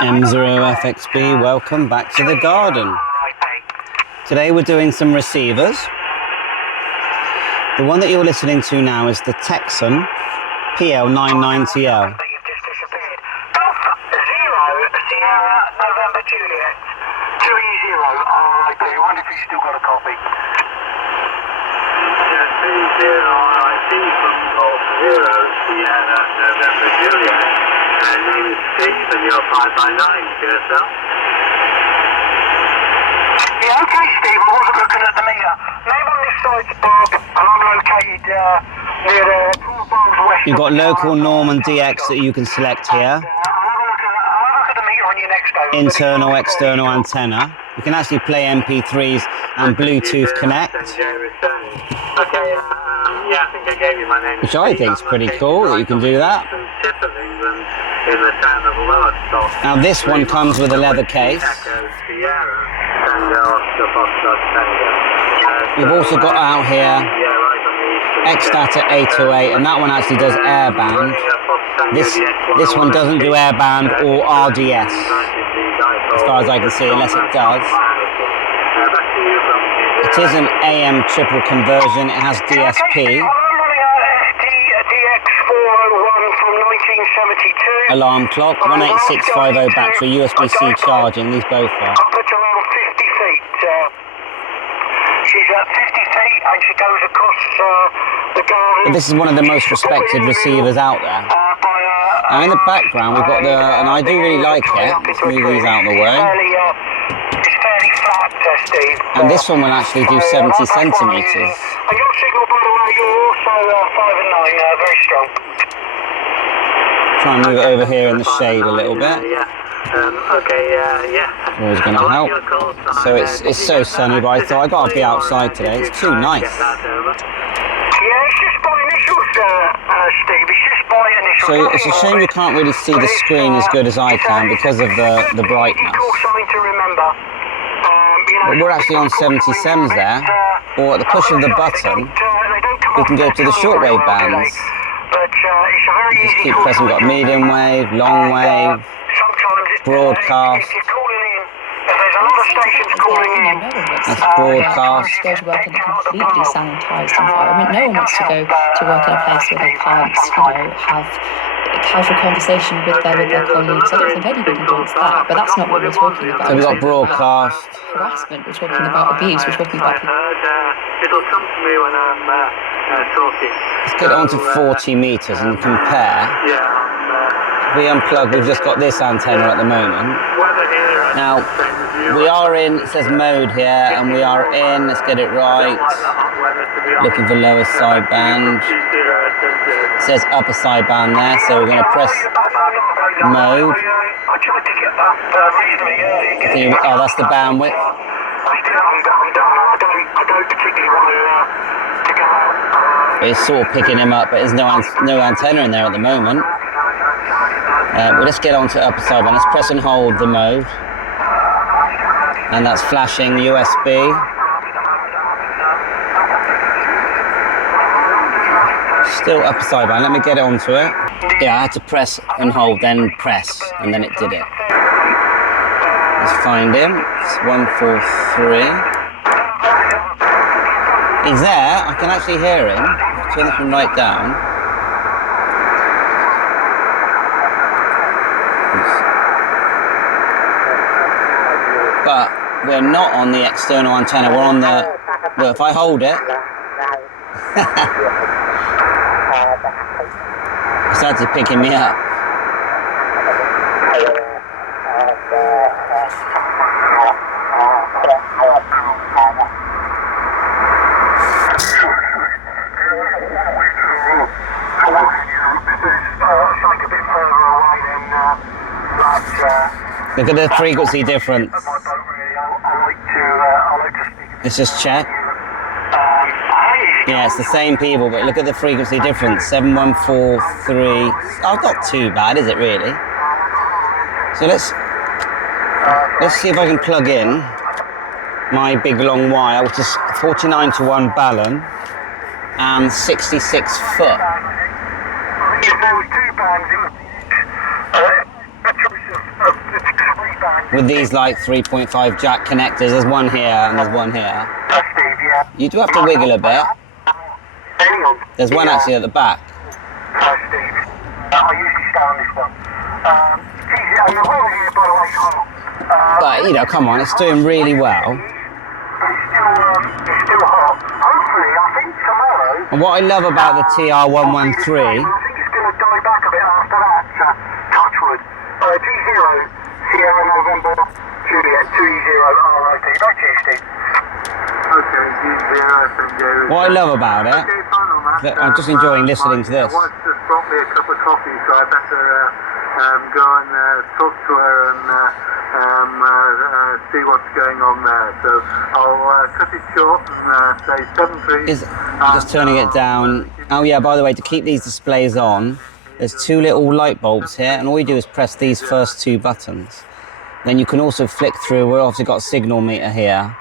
M0FXB, welcome back to the garden. Today we're doing some receivers. The one that you're listening to now is the Tecsun PL99TL. And you're 5x9, yourself. Yeah, okay, Steve, I wasn't looking at the meter. Name on this side's Bob, and I'm located near the west. You've got local Norman DX that you can select here. I'll have a look at the meter on your next day. Internal, external antenna. You can actually play MP3s and Bluetooth connect. Okay, yeah, I think I gave you my name. Which I think is pretty cool that you can do that. Now this one comes with a leather case. We've also got out here XHDATA 808, and that one actually does Airband. This one doesn't do Airband or RDS, as far as I can see, unless it does. It is an AM triple conversion. It has DSP. Alarm clock, 18650 battery, USB-C charging, these both are. It's around 50 feet. She's at 50 feet and she goes across the garden. But this is one of the most respected receivers out there. Now in the background we've got and I do really like it, let's move these out of the way. It's fairly flat, Steve. And this one will actually do 70 centimetres. And your signal, by the way, you're also 5 and 9, very strong. Try and move it over here in the shade a little bit. Always going to help. So it's so sunny, but I thought I got to be outside today. It's too nice. Yeah, it's just by initials, Steve. It's just by initials. So it's a shame you can't really see the screen as good as I can because of the brightness. But we're actually on 77s there, or at the push of the button, we can go to the shortwave bands. Just keep pressing, we've got medium wave, long wave, broadcast. That's broadcast. To go to work in a completely sanitised environment. No one wants to go to work in a place where they can't, have a casual conversation with their colleagues. I don't think anybody wants that, but that's not what we're talking about. So we've got broadcast. Harassment, we're talking about abuse, we're talking about... It'll come to me when I'm talking. Let's get on to 40 metres and compare. If we unplug, we've just got this antenna at the moment. Now, we are in, it says mode here, and we are in, let's get it right. Looking for lower sideband. It says upper sideband there, so we're going to press mode. Oh, that's the bandwidth. It's sort of picking him up, but there's no antenna in there at the moment. We'll just get onto upper sideband. Let's press and hold the mode. And that's flashing USB. Still upper sideband. Let me get onto it. Yeah, I had to press and hold, then press, and then it did it. Let's find him. It's 143. He's there. I can actually hear him. I'll turn this one right down. But we're not on the external antenna, we're on the... Well, if I hold it... It started picking me up. Look at the frequency difference. Let's just check. Yeah, it's the same people, but look at the frequency difference. 7143. Oh, not too bad, is it really? So let's see if I can plug in my big long wire, which is 49-to-1 Ballon and 66 foot. If there was 2 bands, it would be a choice of with these like 3.5 jack connectors. There's one here and there's one here. Steve, yeah. You do have to wiggle a bit. There's one actually at the back. Steve. I usually stay on this one. Geez, yeah, the whole here, by the way, But, you know, come on, it's doing really well. It's still hot. Hopefully, I think tomorrow... And what I love about the TR113... I think it's going to die back a bit after that. Touchwood. G0, Sierra November, Juliet, 20 RIP. Back to you, Steve. Okay, G0, What I love about it... I'm just enjoying listening to this. I wanted to just brought me a cup of coffee, so I better go and talk to her and see what's going on there. So I'll cut it short and say 7-3. I'm just turning it down. Oh yeah, by the way, to keep these displays on, there's two little light bulbs here, and all you do is press these first two buttons. Then you can also flick through. We've obviously got a signal meter here.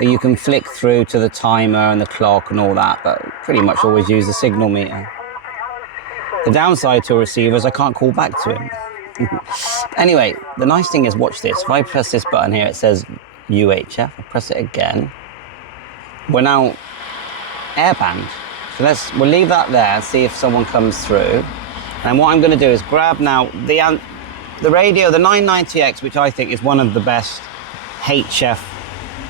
You can flick through to the timer and the clock and all that, but pretty much always use the signal meter. The downside to a receiver is I can't call back to him. Anyway, the nice thing is, watch this. If I press this button here, it says UHF. I press it again. We're now Airband. So we'll leave that there and see if someone comes through. And what I'm going to do is grab now the radio, the 990X, which I think is one of the best HF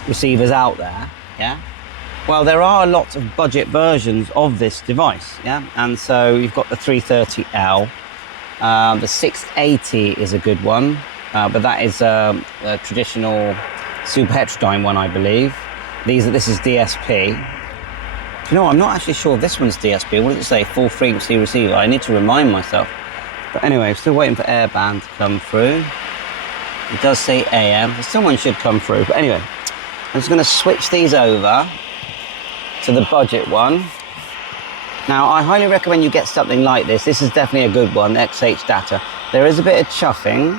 receivers out there, yeah? Well, there are lots of budget versions of this device, yeah? And so you've got the 330L, the 680 is a good one, but that is a traditional super heterodyne one, I believe. This is DSP. You know, I'm not actually sure if this one's DSP. What does it say? Full frequency receiver. I need to remind myself. But anyway, still waiting for Airband to come through. It does say AM. Someone should come through. But anyway, I'm just going to switch these over to the budget one. Now, I highly recommend you get something like this. This is definitely a good one, XHDATA. There is a bit of chuffing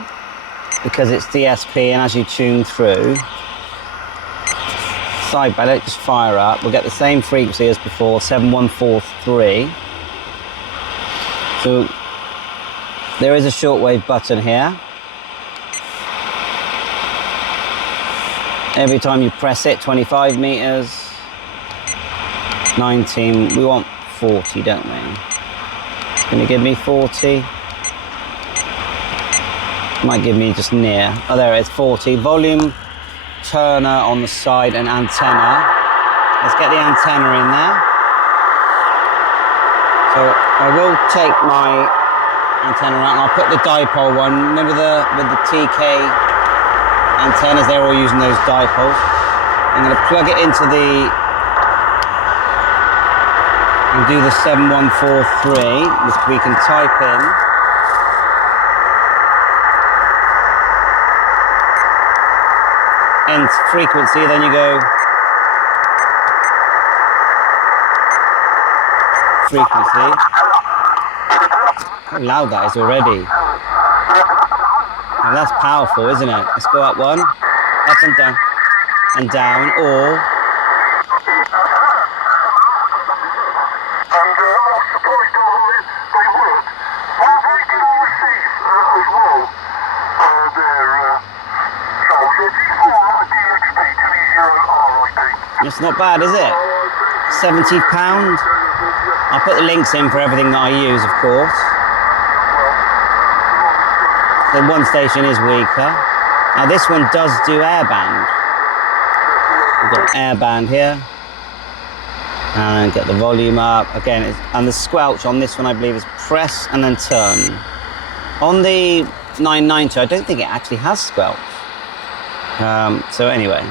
because it's DSP, and as you tune through, side by, let it just fire up. We'll get the same frequency as before, 7143. So there is a shortwave button here. Every time you press it, 25 meters, 19, we want 40, don't we? Gonna give me 40. Might give me just near. Oh, there it is, 40. Volume turner on the side and antenna. Let's get the antenna in there. So I will take my antenna out and I'll put the dipole one. Remember with the TK antennas, they're all using those dipoles. I'm going to plug it into and do the 7143, which we can type in. End frequency, then you go frequency. How loud that is already. Now that's powerful, isn't it? Let's go up one, up and down, or it's not bad, is it? £70. I'll put the links in for everything that I use, of course. The one station is weaker. Now this one does do Airband. We've got Airband here. And get the volume up. Again, and the squelch on this one, I believe, is press and then turn. On the 990, I don't think it actually has squelch. So anyway,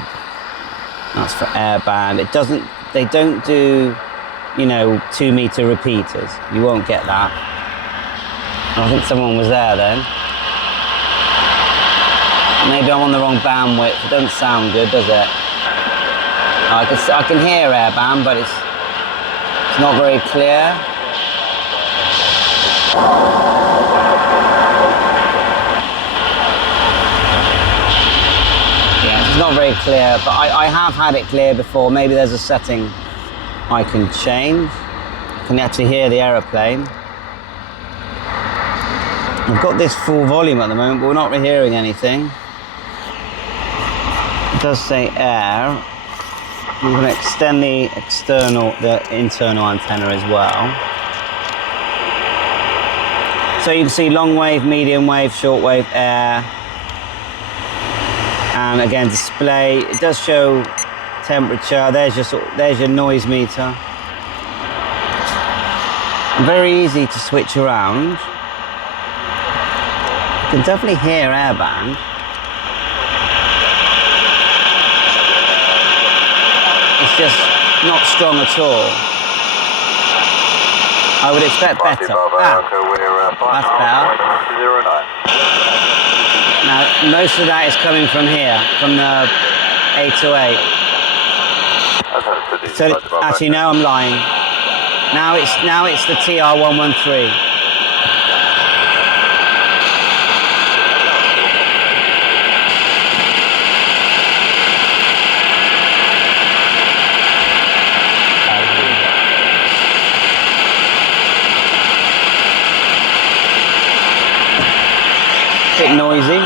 that's for Airband. They don't do, 2 meter repeaters. You won't get that. I think someone was there then. Maybe I'm on the wrong bandwidth. It doesn't sound good, does it? I can hear Airband, but it's not very clear. Yeah, it's not very clear, but I have had it clear before. Maybe there's a setting I can change. I can actually hear the aeroplane. I've got this full volume at the moment, but we're not hearing anything. It does say air. I'm going to extend the internal antenna as well. So you can see long wave, medium wave, short wave, air. And again, display. It does show temperature. There's your noise meter. Very easy to switch around. You can definitely hear Airband. It's just not strong at all. I would expect better. That's better. Now, most of that is coming from here, from the 808. So, actually, no, I'm lying. Now it's the TR113. Bit noisy.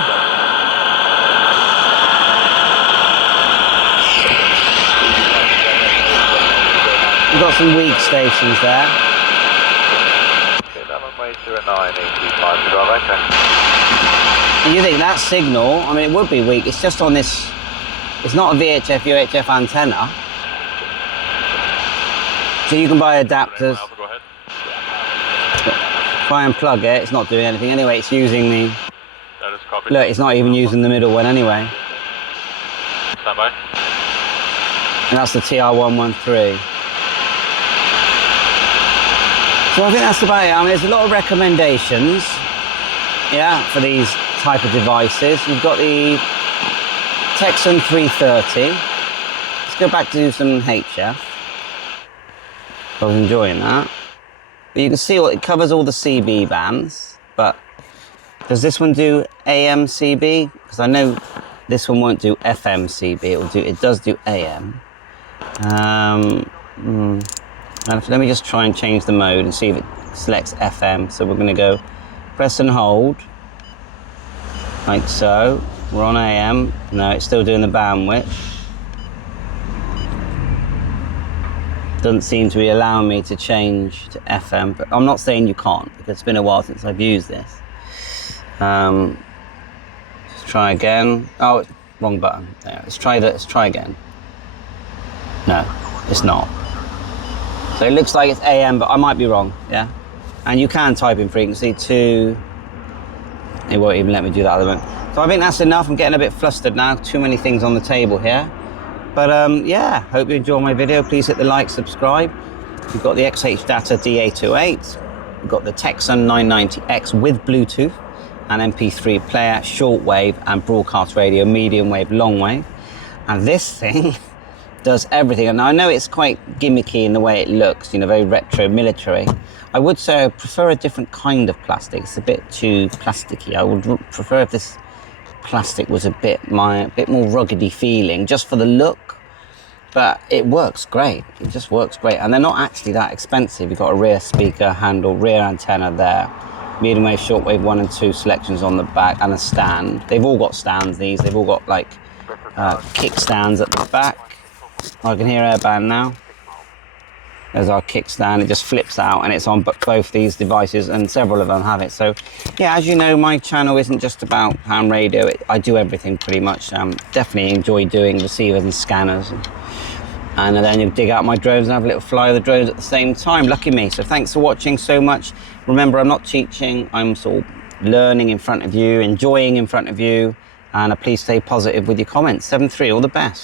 We've got some weak stations there. And you think that signal, I mean, it would be weak. It's just on this, it's not a VHF, UHF antenna. So you can buy adapters. Try and plug it, it's not doing anything. Anyway, it's using the, look, it's not even using the middle one anyway. Standby. And that's the TR113. So I think that's about it. I mean, there's a lot of recommendations, yeah, for these type of devices. You've got the Tecsun 330. Let's go back to do some HF. I was enjoying that. But you can see it covers all the CB bands, but does this one do AM CB? Because I know this one won't do FM CB. It does do AM. Let me just try and change the mode and see if it selects FM. So we're going to go press and hold, like so. We're on AM. No, it's still doing the bandwidth. Doesn't seem to be allowing me to change to FM, but I'm not saying you can't, because it's been a while since I've used this. Let's try again. Oh, wrong button. There. Let's try that. Let's try again. No, it's not. So it looks like it's AM, but I might be wrong, yeah? And you can type in frequency to... It won't even let me do that at the moment. So I think that's enough. I'm getting a bit flustered now. Too many things on the table here. But yeah, hope you enjoy my video. Please hit the like, subscribe. We've got the XHDATA D808. We've got the Tecsun 990X with Bluetooth and MP3 player, shortwave and broadcast radio, medium wave, long wave. And this thing does everything. And I know it's quite gimmicky in the way it looks, you know, very retro military. I would say I prefer a different kind of plastic. It's a bit too plasticky. I would prefer if this plastic was a bit more ruggedy feeling, just for the look. But it works great. It just works great. And they're not actually that expensive. You've got a rear speaker handle, rear antenna there, medium wave, shortwave 1 and 2 selections on the back, and a stand. They've all got stands, these. They've all got like kickstands at the back. I can hear Airband now. There's our kickstand. It just flips out, and it's on both these devices, and several of them have it. So yeah, as you know, my channel isn't just about ham radio. I do everything pretty much. Definitely enjoy doing receivers and scanners, and then you dig out my drones and have a little fly of the drones at the same time. Lucky me. So thanks for watching so much. Remember, I'm not teaching. I'm sort of learning in front of you, enjoying in front of you, and please stay positive with your comments. 7-3, all the best.